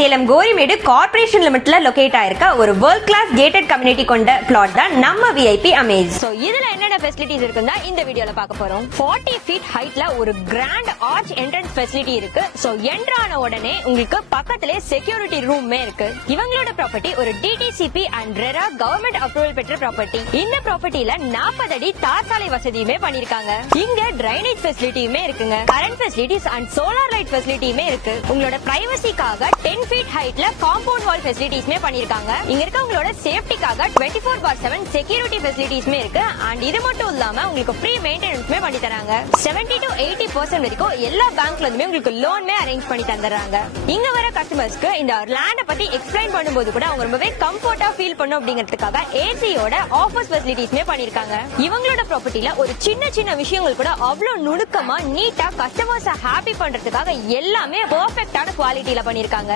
Salem Gorimedu corporation லிமிட்ல locate ஆயிருக்க ஒரு world class gated community கொண்ட பிளாட் தான் நம்ம விஐபி அமேஸ். சோ இதுல என்னென்ன ஃபெசிலிட்டிஸ் இருக்குன்னா இந்த வீடியோல பார்க்க போறோம். 40 feet ஹைட்ல ஒரு கிராண்ட் ஆர்ச் என்ட்ரன்ஸ் ஃபெசிலிட்டி இருக்கு. சோ என்ட்ரு ஆன உடனே உங்களுக்கு பக்கத்திலே செக்யூரிட்டி ரூம்மே இருக்கு. இவங்களோட ப்ராப்பர்ட்டி ஒரு DTCP and RERA government approval பெற்ற ப்ராப்பர்ட்டி. இந்த ப்ராப்பர்ட்டில 40 அடி தார் சாலை வசதியுமே பண்ணிருக்காங்க. இங்க டிரைனேஜ் ஃபெசிலிட்டியுமே இருக்குங்க. Current facilities and solar light ஃபெசிலிட்டியுமே இருக்கு. உங்களோட பிரைவசிக்காக 10 feet ஹைட்ல காம்பவுண்ட் வால் ஃபெசிலிட்டிஸ்மே பண்ணிருக்காங்க. இங்க இருக்க உங்களோட சேஃப்டிக்காக 24/7 செக்யூரிட்டி ஃபெசிலிட்டிஸ்மே இருக்கு. அண்ட் இது மட்டும் இல்லாம உங்களுக்கு ஃப்ரீ மெயின்டெனன்ஸ்மே பண்ணி தராங்க. 70 to 80% வரைக்கும் எல்லா பேங்க்ல இருந்துமே உங்களுக்கு லோன்மே அரேஞ்ச் பண்ணி தந்துறாங்க. இங்க வர கஸ்டமர்ஸ்க்கு இந்த லேண்ட பத்தி எக்ஸ்பிளைன் பண்ணும்போது கூட அவங்க ரொம்பவே கம்ஃபர்ட்டா ஃபீல் பண்ணும் அப்படிங்கிறதுக்காக ஏசியோட ஆஃபர்ஸ் ஃபெசிலிட்டிஸ்மே பண்ணிருக்காங்க. இவங்களோட ப்ராப்பர்ட்டில ஒரு சின்ன சின்ன விஷயங்கள் கூட அவ்வளவு நுணுக்கமா நீட்டா கஸ்டமர்ஸை ஹாப்பி பண்றதுக்காக எல்லாமே பெர்ஃபெக்ட்டான குவாலிட்டில பண்ணிருக்காங்க.